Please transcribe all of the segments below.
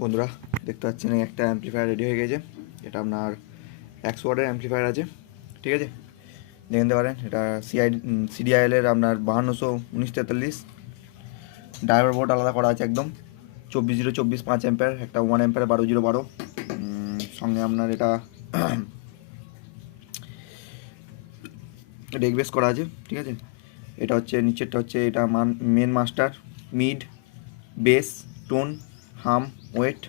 বন্ধুরা দেখতে পাচ্ছেন একটা অ্যাম্পলিফায়ার রেডি হয়ে গেছে। এটা আপনার 100 ওয়াটের অ্যাম্পলিফায়ার আছে, ঠিক আছে, দেখে নিতে পারেন। এটা সিডিআইএল এর আপনার 521943 ড্রাইভার বোর্ড আলাদা করা আছে একদম 24024 5 অ্যাম্পিয়ার, একটা 1 অ্যাম্পিয়ার 12012 সঙ্গে আপনার এটা ডেক বেস করা আছে, ঠিক আছে। এটা হচ্ছে নিচেরটা হচ্ছে এটা main master, mid, bass, tone, hum, ওয়েট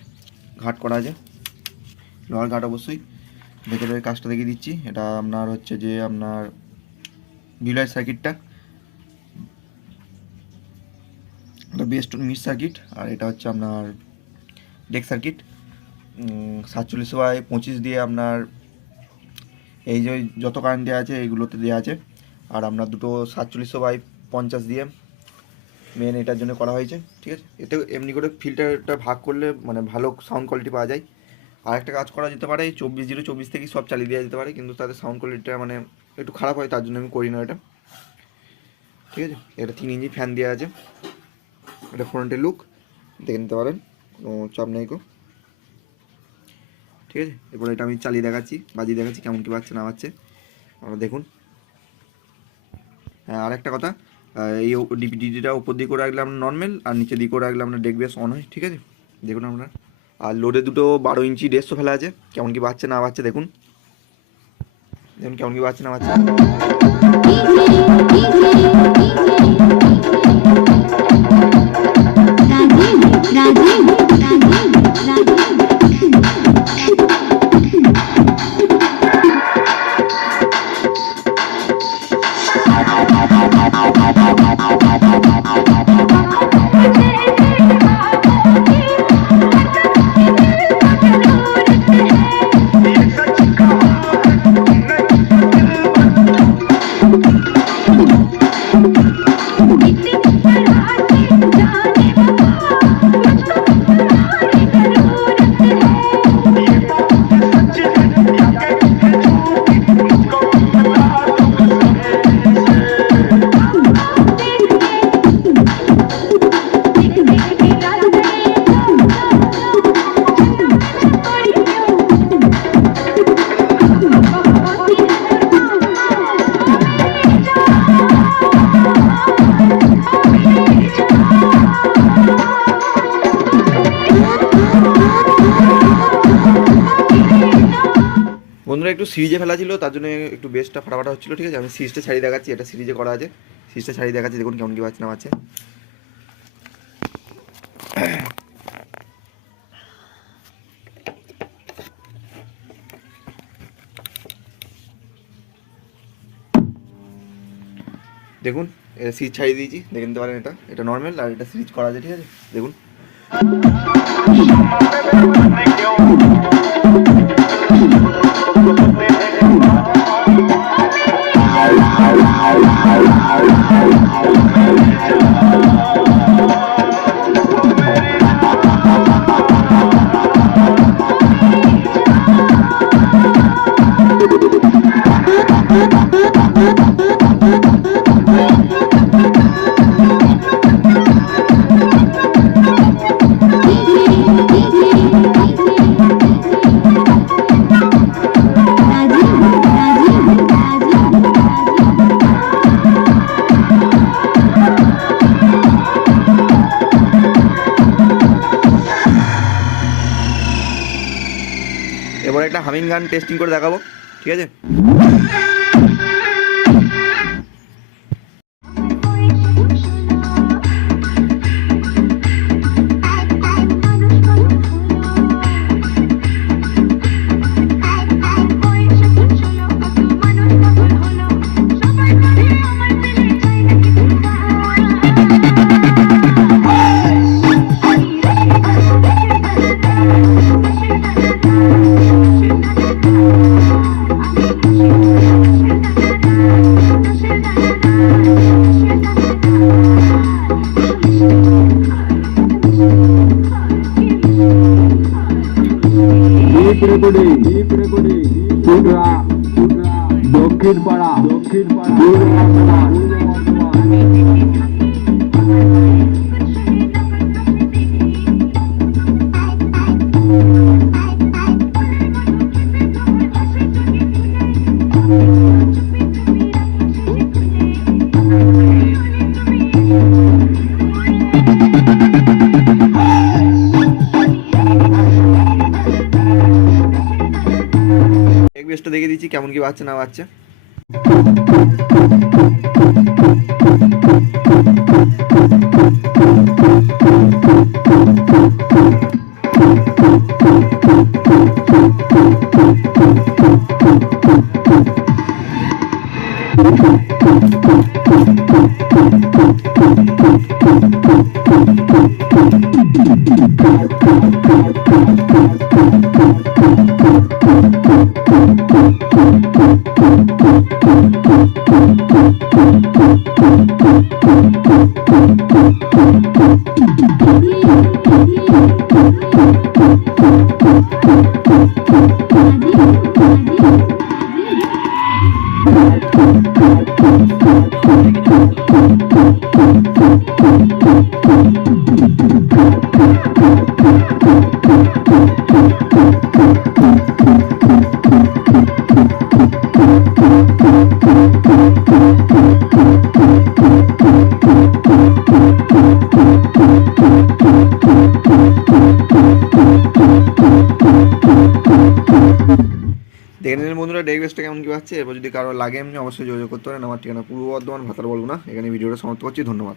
ঘাট করা আছে, লোহার ঘাট অবশ্যই। ভেতরের কাজটা দেখিয়ে দিচ্ছি। এটা আপনার হচ্ছে যে আপনার ভিলার সার্কিটটা, এটা বেস টোন মিড সার্কিট, আর এটা হচ্ছে আপনার ডেক সার্কিট 47/25 দিয়ে আপনার এই যে যত কারেন্ট দেওয়া আছে এইগুলোতে দেওয়া আছে। আর আপনার দুটো 47/50 দিয়ে মেন এটার জন্য করা হয়েছে, ঠিক আছে। এতে এমনি করে ফিল্টারটা ভাগ করলে মানে ভালো সাউন্ড কোয়ালিটি পাওয়া যায়। আর একটা কাজ করা যেতে পারে, এই 24/024 থেকে সব চালিয়ে দেওয়া যেতে পারে, কিন্তু তাদের সাউন্ড কোয়ালিটিটা মানে একটু খারাপ হয়, তার জন্য আমি করি না এটা, ঠিক আছে। এটা 3 ইঞ্চি ফ্যান দেওয়া আছে, এটা ফ্রন্টের লুক দেখে নিতে পারেন, কোনো চাপ নেই গো, ঠিক আছে। এরপর এটা আমি চালিয়ে দেখাচ্ছি, বাজিয়ে দেখাচ্ছি কেমন কী বাজছে না বাজছে, আপনারা দেখুন। হ্যাঁ, আর একটা কথা, এই ডিপিডিটা উপর দিকে করে রাখলে আপনার নর্মাল, আর নিচে দিকে করে রাখলে আপনার ডেক বেস অন হয়, ঠিক আছে, দেখুন আপনার। আর লোডে দুটো 12 ইঞ্চি 150 ফেলা আছে, কেমন কী বাজছে না বাজছে দেখুন, দেখুন কেমন কী বাজছে না বাজছে। বন্ধুরা একটু সিরিজে ফেলা ছিল, তার জন্য একটু বেসটা ফাটাফাটা হচ্ছিলো, ঠিক আছে। আমি সিরিজটা ছাড়িয়ে দেখাচ্ছি, এটা সিরিজে করা আছে, সিরিজটা ছাড়িয়ে দেখাচ্ছি, দেখুন কেমন কী বাজছে না বাজছে। দেখুন এটা সিরিজ ছাড়িয়ে দিয়েছি, দেখে নিতে পারেন। এটা নর্মাল, আর এটা সিরিজ করা আছে, ঠিক আছে, দেখুন। এবার একটা হামিং গান টেস্টিং করে দেখাবো, ঠিক আছে। দক্ষিণ পাড়া কেমন কি বাজছে না বাজছে। দেখে নিলেন বন্ধুরা ডেক বেসটা কেমন কি পাচ্ছে। এরপর যদি কারো লাগে এমনি অবশ্যই যোগাযোগ করতে পারেন। আমার ঠিকানা পূর্ব বর্ধমান, ভাতার বলবো না। এখানে ভিডিওটা সমাপ্ত করছি। ধন্যবাদ।